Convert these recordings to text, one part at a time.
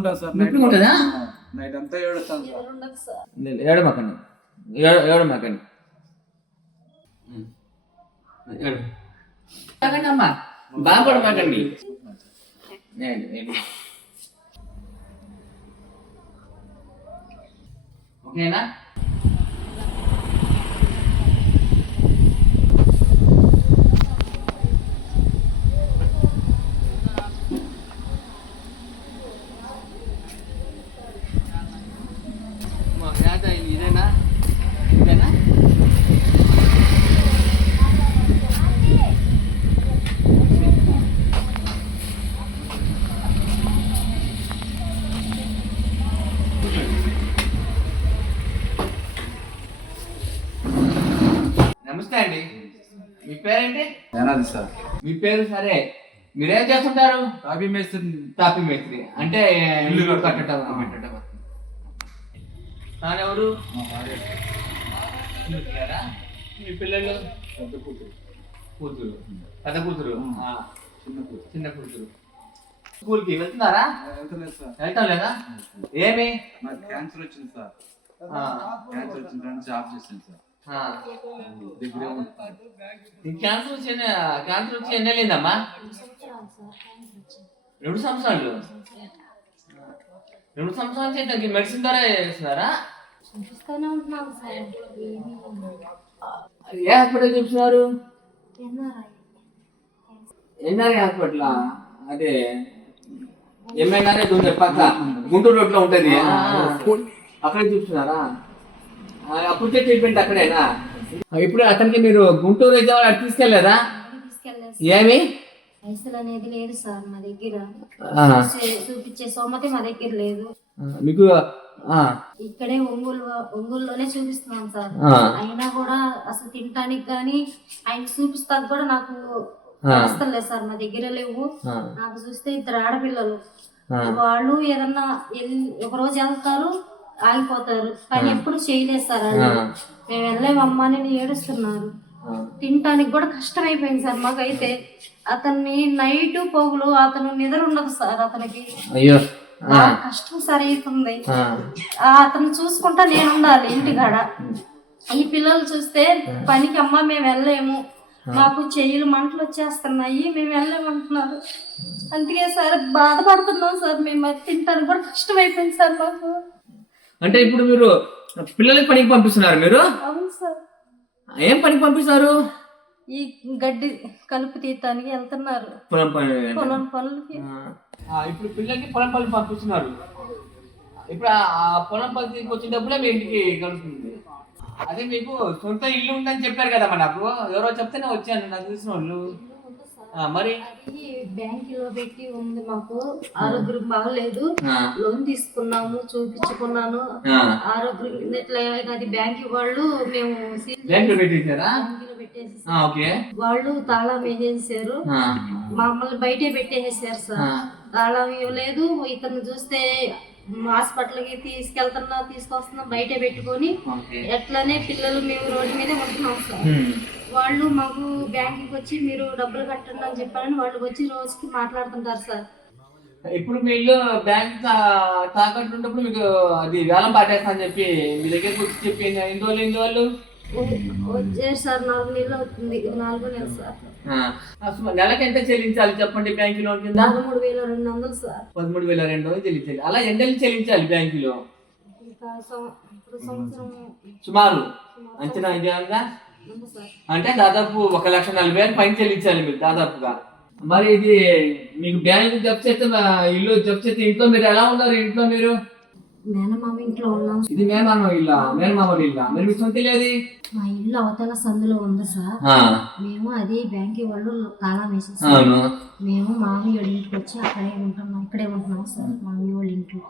ఉంటాను సార్ నొప్పిగా ఉంటుందా? నైట్ అంతా ఏడుస్తాను సార్. ఏడమాకండి. ఏడమాకండి. బాధపడమాకండి. ఓకేనా? పేరేంటి నేనది సార్. మీ పేరు సరే. మీరేం చేస్తుంటారు? తాపీ మేస్త్రి. తాపి మేస్త్రి. అంటే ఇల్లు కట్టడం. కట్టడం కట్టడం తాను ఎవరు? మా పిల్లలు? పెద్ద కూతురు. కూతురు. పెద్ద కూతురు. చిన్న కూతురు. చిన్న కూతురు. స్కూల్కి వెళ్తున్నారా? వెళ్తలేదు సార్. వెళ్తాం లేదా? ఏమి? నాకు క్యాన్సర్ వచ్చింది సార్. క్యాన్సర్ వచ్చింది రెండు జాబ్ చేశాను సార్. క్యాన్సర్ వచ్చి క్యాన్సర్ వచ్చి ఎన్ని వెళ్ళిందమ్మా రెండు సంవత్సరాలు రెండు సంవత్సరాల నుంచి దానికి మెడిసిన్ ద్వారా చేస్తున్నారా ఏ హాస్పిటల్ చూపిస్తున్నారు ఎన్ఆర్ఐ హాస్పిటల్ అదే ఎంఎన్ఆర్ఐ ఉంది పక్క గుంటూరు రోడ్లో ఉంటది అక్కడే చూస్తున్నారా ఆ, అప్పుడే ట్రీట్మెంట్ అక్కడేనా? ఇప్పుడు అతనికి మీరు గుంటూరు అయితే అటు తీసుకెళ్ళలేదా? ఏమి? పైసలు అనేది లేదు సార్ మా దగ్గర. చూపించే సోమతి మా దగ్గర లేదు. మీకు ఆ, ఇక్కడే ఒంగోలు ఒంగోలులోనే చూపిస్తున్నాం సార్. అయినా కూడా అసలు తినటానికి కానీ ఆయన చూపిస్తాక కూడా నాకు. వస్తలేదు సార్. మా దగ్గర లేవు. ఆ, నాకు చూస్తే ఇద్దరు ఆడపిల్లలు. వాళ్ళు ఏదన్నా ఒక రోజు వెళ్తారు ఆగిపోతారు కానీ ఎప్పుడు చేయలేదు సార్ ఆ. మేము వెళ్ళలేమమ్మా అని ఏడుస్తున్నారు. తినటానికి కూడా కష్టం అయిపోయింది సార్ మాకైతే. అతన్ని నైట్ పోగులు అతను నిద్ర ఉండదు సార్ అతనికి. అయ్యో. కష్టం సార్ అవుతుంది. అతను చూసుకుంటా నేను ఉండాలి ఇంటికాడ. ఈ పిల్లలు చూస్తే పనికి అమ్మ మేము వెళ్ళలేము. మాకు చెయ్యిలు మంటలు వచ్చేస్తున్నాయి మేము వెళ్ళలేమంటున్నారు. అందుకే సార్ బాధపడుతున్నాం సార్. మేము అది తింటానికి కూడా కష్టం అయిపోయింది సార్ మాకు. అంటే ఇప్పుడు మీరు పిల్లలకి పనికి పంపిస్తున్నారు మీరు? అవును సార్. ఏం పనికి పంపిస్తారు? ఈ గడ్డి కలుపు తీయటానికి వెళ్తున్నారు. పొలం పని పొలం పనులకి. ఆ, ఇప్పుడు పిల్లలకి పొలం పని పంపిస్తున్నారు. ఇప్పుడు ఆ- ఆ పొలం పని వచ్చిన డబ్బులే మీ ఇంటికి కలుగుతుంది అదే మీకు సొంత ఇల్లు ఉందని చెప్పారు కదా నాకు. ఎవరో చెప్తేనే వచ్చాను నాకు తెలిసిన వాళ్ళు. మరి? బ్యాంకులో పెట్టి ఉంది మాకు. ఆరోగ్యం బాగలేదు లోన్ తీసుకున్నాము చూపించుకున్నాను. ఆరోగ్యం అది బ్యాంక్ వాళ్ళు మేము బ్యాంకులో పెట్టేశారా? బ్యాంకులో పెట్టేసి ఆ, ఓకే. వాళ్ళు తాళం వేసేసారు. మమ్మల్ని బయటే పెట్టేసేసారు సార్. తాళం ఇవ్వలేదు. ఇతను చూస్తే హాస్పిటల్కి తీసుకెళ్తున్నా తీసుకొస్తున్నా బయటే పెట్టుకొని ఎట్లనే పిల్లలు మేము రోడ్డు మీదే ఉంటున్నాం సార్. వాళ్ళు మాకు బ్యాంకుకి వచ్చి మీరు డబ్బులు కట్టండి అని చెప్పారని వాళ్ళు వచ్చి రోజుకి మాట్లాడుతుంటారు సార్. ఇప్పుడు మీ ఇల్లు బ్యాంక్ తాకట్టు ఉన్నప్పుడు మీకు అది వేలం పాటేస్తా అని చెప్పి మీ దగ్గరకు వచ్చి చెప్పి ఎన్ని రోజులు ఎన్ని వాళ్ళు వచ్చారు సార్ నాలుగు నెలలు అవుతుంది. నాలుగు నెలలు సార్. అసలు నెలకి ఎంత చెల్లించాలి చెప్పండి బ్యాంక్ లోన్ కింద? పదమూడు వేల రెండు వందలు సార్. పదమూడు వేల రెండు వందలు చెల్లించాలి. అలా నెలలు చెల్లించాలి బ్యాంకులో? సుమారు. అంచనా ఇదేమన్నా అంటే దాదాపు ఒక లక్ష నలభై వేలు పైన చెల్లించాలి మీరు దాదాపుగా. మరి ఇది మీకు బ్యాంక్ జప్తు చేస్తే ఇల్లు జప్తు చేస్తే ఇంట్లో మీరు ఎలా ఉన్నారు ఇంట్లో మీరు? మేనమామ ఇంట్లో ఉన్నాం ఇది మేనమామ ఇల్లా మేనమామ ఇల్లా. మరి మీ సొంత ఇల్లు అది మా ఇల్లు అవతల సందులో ఉంది సార్. మేము అదే బ్యాంక్ వాళ్ళు తాళం వేసేసాం మేము మామయ్య వాళ్ళ ఇంటికి వచ్చి అక్కడే ఉంటున్నాం ఇక్కడే ఉంటున్నాం సార్ మామయ్య వాళ్ళ ఇంట్లో.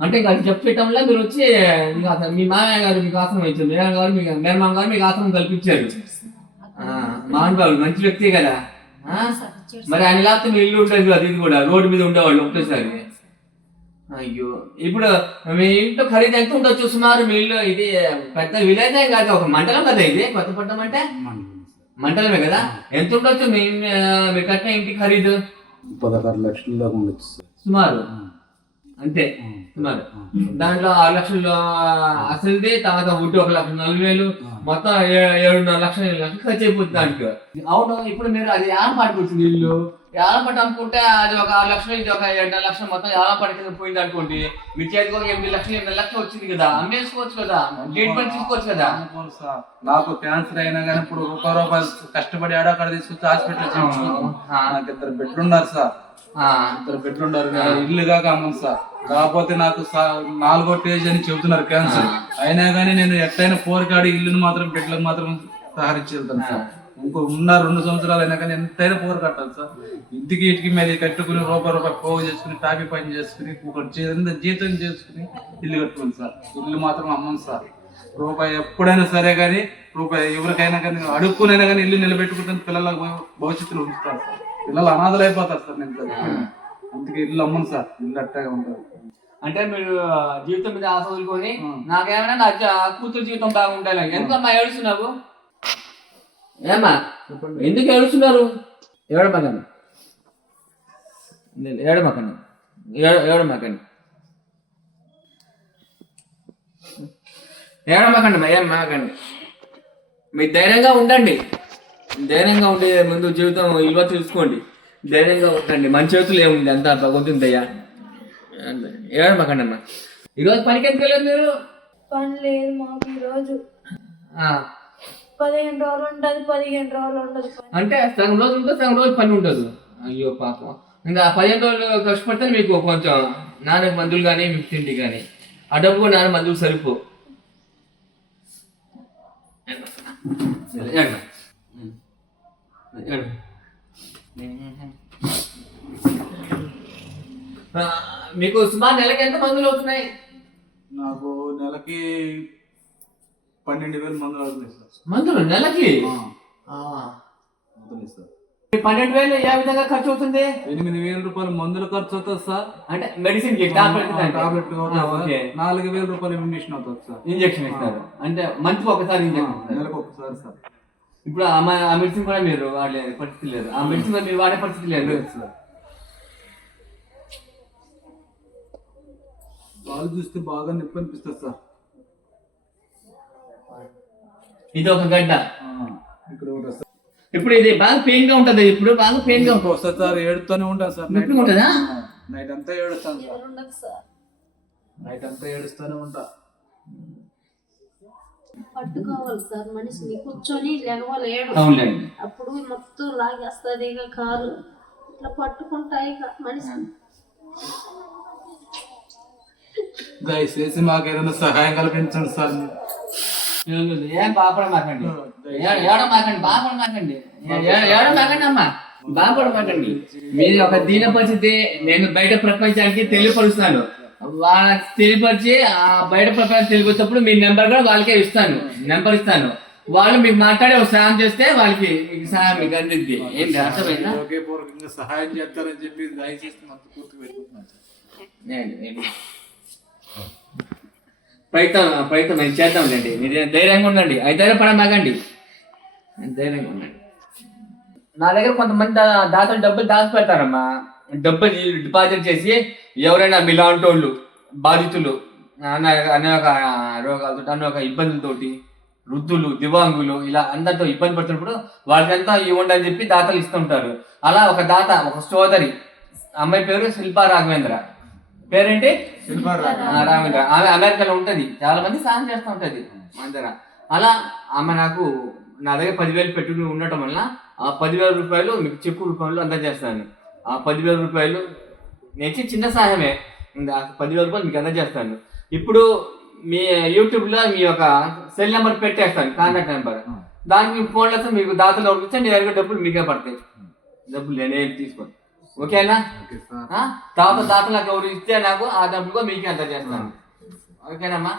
అంటే ఇంకా వల్ల మీరు వచ్చి మీ మామయ్య గారు మీకు ఆశ్రమం ఇచ్చారు మేనమామ గారు మీకు మేనమామ గారు మీకు ఆశ్రమం కల్పించారు. ఆ, మోహన్ బాబు మంచి వ్యక్తి కదా. మరి ఆయన లేకపోతే మీ ఇల్లు ఉంటుంది అది ఇది కూడా రోడ్డు మీద ఉండేవాళ్ళు ఒకటేసారి అయ్యో ఇప్పుడు మీ ఇంట్లో ఖరీదు ఎంత ఉండొచ్చు సుమారు మీ ఇల్లు ఇది పెద్ద విలేజ్ ఏం కాదు ఒక మండలం కదా ఇది? కొత్తపట్నం అంటే? మండలమే కదా? ఎంత ఉండొచ్చు మీ మీ కట్టిన ఇంటి ఖరీదు? పదహారు లక్షల ఉండొచ్చు సుమారు. అంతే సుమారు. దాంట్లో ఆరు లక్షలు అసలుది తర్వాత వడ్డీ ఒక లక్ష నలభై వేలు. మొత్తం ఏ- ఏడున్నర లక్షలు ఏడు లక్షలు ఖర్చు అయిపోతుంది దానికి. అవును ఇప్పుడు మీరు అది ఆలపాటికి వచ్చింది ఇల్లు. ఆలపాటి అనుకుంటే అది ఒక ఆరు లక్షలు ఇది ఒక ఏడున్నర లక్షలు మొత్తం ఆలపాటి కింద పోయింది అనుకోండి. మీ చేతికి ఒక ఎనిమిది లక్షలు ఎనిమిది లక్షలు వచ్చింది కదా. అమ్మేసుకోవచ్చు కదా. ట్రీట్మెంట్ తీసుకోవచ్చు కదా. నాకు క్యాన్సర్ అయినా కానీ ఇప్పుడు రూపాయి రూపాయలు కష్టపడి ఆడక్కడ తీసుకొచ్చి హాస్పిటల్. నాకు ఇద్దరు బిడ్డలు ఉన్నారు సార్. ఆ, ఇద్దరు బిడ్డలు ఉన్నారు. ఇల్లు కాక అమ్మను సార్. కాకపోతే నాకు నాలుగో స్టేజ్ అని చెబుతున్నారు క్యాన్సర్. అయినా కానీ నేను ఎట్టయినా పోరకాడి ఇల్లుని మాత్రం బిడ్డలకు మాత్రం సహరించి వెళ్తాను సార్. ఇంకో ఉన్న రెండు సంవత్సరాలు అయినా కానీ ఎంతైనా పోరు కట్టాలి సార్. ఇంటికి ఇటుకి మీద కట్టుకుని రూపాయి రూపాయి పోగు చేసుకుని టాపీ పని చేసుకుని ఒకటి జీతం చేసుకుని ఇల్లు కట్టుకోండి సార్. ఇల్లు మాత్రం అమ్మను సార్. రూపాయి ఎప్పుడైనా సరే కానీ రూపాయి ఎవరికైనా కానీ అడుక్కునైనా కానీ ఇల్లు నిలబెట్టుకుంటే పిల్లలకు భవిష్యత్తులో ఉంచుతారు సార్. పిల్లలు అనాథలు అయిపోతారు సార్ నేను. అందుకే ఇల్లు అమ్మను సార్. ఇల్లు అట్టగా ఉంటుంది. అంటే మీరు జీవితం మీద ఆశ వదులుకొని నాకేమైనా నా కూతురు జీవితం బాగుండాలి ఎందుకమ్మా ఏడుస్తున్నావు? ఏమ్మా? ఎందుకు ఏడుస్తున్నారు? ఏడమకండి ఏడమకండి ఏడమకండి ఏడమకండి ఏం మాకండి మీరు ధైర్యంగా ఉండండి. ధైర్యంగా ఉండే ముందు జీవితం విలువ తెలుసుకోండి ధైర్యంగా ఉండండి. మన చేతులు ఏముంది అంతా భగవంతుని దయ్యా ఏడమకండి అమ్మా ఈరోజు పనికి ఎందుకు వెళ్ళలేదు మీరు? పని లేదు మాకు ఈరోజు. ఆ, పదిహేను రోజులు ఉంటుంది పదిహేను రోజులు ఉండదు అంటే సగం రోజు ఉంటుంది సగం రోజు పని ఉండదు. అయ్యో పాపం. ఇంకా పదిహేను రోజులు కష్టపడితే మీకు కొంచెం నాన్న మందులు కానీ మీకు తిండి కానీ ఆ డబ్బు నాన్న మందులు సరిపో. ఏడమ్మా. మీకు సుమారు నెలకి ఎంత మందులు అవుతున్నాయి? నాకు నెలకి పన్నెండు వేలు మందులు అవుతుంది సార్. మందులు నెలకి? సార్. పన్నెండు వేలు ఏ విధంగా ఖర్చు అవుతుంది? ఎనిమిది వేల రూపాయలు మందులు ఖర్చు అవుతుంది సార్. అంటే మెడిసిన్కి టాబ్లెట్ నాలుగు వేల రూపాయలు ఇంజక్షన్ అవుతుంది సార్. ఇంజెక్షన్ ఇస్తారు. అంటే మంత్కి ఒకసారి ఇంజెక్షన్ నెలకు ఒకసారి సార్. ఇప్పుడు ఆ మెడిసిన్ కూడా మీరు వాడే పరిస్థితి లేదు. ఆ మెడిసిన్ కూడా మీరు వాడే పరిస్థితి లేదు. సార్ వాళ్ళు చూస్తే బాగా నొప్పి అనిపిస్తుంది సార్. ఇది ఒక గడ్డ. ఇక్కడ ఒకటి వస్తుంది. ఇప్పుడు ఇది బాగా పెయిన్గా ఉంటది. ఇప్పుడు బాగా పెయిన్గా వస్తుంది సార్ ఏడుతూనే ఉంటాను సార్. నైట్ నొప్పి ఉంటుందా? నైట్ అంతా ఏడుస్తాను సార్. నైట్ అంతా ఏడుస్తూనే ఉంటా. పట్టుకోవాలి సార్. మనిషిని కూర్చొని లెగవాలి ఏడు అవునులేండి. అప్పుడు మొత్తం లాగేస్తుంది ఇక కాలు. ఇట్లా పట్టుకుంటాయి ఇక మనిషిని దయచేసి మాకు ఏదైనా సహాయం కల్పించండి సార్. ఏం బాపడ మాకండి. ఏడ మాకండి బాపడ మాకండి. ఏడ మాకండి అమ్మా. బాపడ మాకండి. మీది ఒక దీన పరిస్థితి నేను బయట ప్రపంచానికి తెలియపరుస్తాను. వాళ్ళకి తెలియపరిచి ఆ బయట ప్రపంచం తెలియపరిచినప్పుడు మీ నెంబర్ కూడా వాళ్ళకే ఇస్తాను. నెంబర్ ఇస్తాను. వాళ్ళు మీకు మాట్లాడి ఒక సాయం చేస్తే వాళ్ళకి మీకు సహాయం మీకు అందిద్ది. ఏంటి? అర్థమైందా? సహాయం చేస్తారని చెప్పి దయచేసి పూర్తి పెట్టుకుంటున్నాను? ప్రయత్నం ప్రయత్నం మేము చేద్దాంలేండి. మీరు ధైర్యంగా ఉండండి. అయితే పడమాగండి ధైర్యంగా ఉండండి. నా దగ్గర కొంతమంది దాతలు డబ్బులు దాచి పెడతారమ్మా డబ్బులు డిపాజిట్ చేసి ఎవరైనా మీలాంటి వాళ్ళు బాధితులు అనే అనేక రోగాలతో అనేక ఇబ్బందులతోటి వృద్ధులు దివాంగులు ఇలా అందరితో ఇబ్బంది పడుతున్నప్పుడు వాళ్ళకంతా ఇవ్వండి అని చెప్పి దాతలు ఇస్తుంటారు అలా ఒక దాత ఒక సోదరి అమ్మాయి పేరు శిల్పా రాఘవేంద్ర. పేరేంటి? రాఘవేంద్ర. ఆమె అమెరికాలో ఉంటది. చాలా మంది సాయం చేస్తూ ఉంటది. దగ్గర అలా ఆమె నాకు నా దగ్గర పదివేలు పెట్టుకుని ఉండటం వల్ల ఆ పదివేల రూపాయలు మీకు చెక్కు రూపాయలు అందజేస్తాను. ఆ పదివేల రూపాయలు నేను చిన్న సహాయమే. ఆ పదివేల రూపాయలు మీకు అందజేస్తాను. ఇప్పుడు మీ యూట్యూబ్లో మీ యొక్క సెల్ నెంబర్ పెట్టేస్తాను కాంటాక్ట్ నెంబర్. దానికి మీ ఫోన్లో మీకు దాతలు ఎవరికి నేరుగా డబ్బులు మీకే పడతాయి. డబ్బులు నేనే తీసుకోండి ఓకేనా? తర్వాత దాత నాకు ఎవరు ఇస్తే నాకు ఆ డబ్బులు మీకే అంత చేస్తాను ఓకేనమ్మా?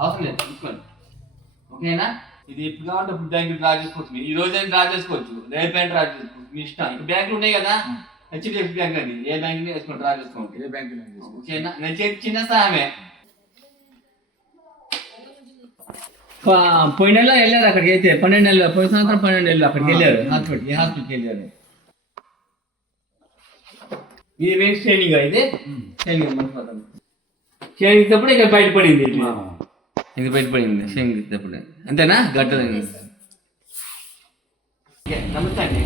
అవసరం లేదు తీసుకోండి. ఓకేనా? ఇది ఇప్పుడు కావాలంటే ఇప్పుడు బ్యాంక్ డ్రా చేసుకోవచ్చు మీరు. ఈ రోజు డ్రా చేసుకోవచ్చు. రేపైనా డ్రా చేసుకోవచ్చు. మీ ఇష్టం. ఇప్పుడు బ్యాంకులు ఉన్నాయి కదా. హెచ్డిఎఫ్ బ్యాంక్ అది ఏ బ్యాంక్ వేసుకోండి డ్రా చేసుకోండి. ఏ బ్యాంక్ చిన్న నేను చెప్పి చిన్న సామే ప- పోయిన నెల వెళ్ళారు అక్కడికి అయితే. పన్నెండు నెలలు పోయిన సంవత్సరం పన్నెండు నెలలు అక్కడికి వెళ్ళారు. హాస్పిటల్ ఏ హాస్పిటల్కి వెళ్ళారు. ఇది మెయిన్ ట్రైనింగ్ అయితే ట్రైనింగ్ ట్రైనింగ్ ఇచ్చినప్పుడు ఇక బయటపడింది ఇట్లా. ఇది బయటపడింది ట్రైనింగ్ ఇచ్చినప్పుడు అంతేనా గట్టదండి నమస్తే అండి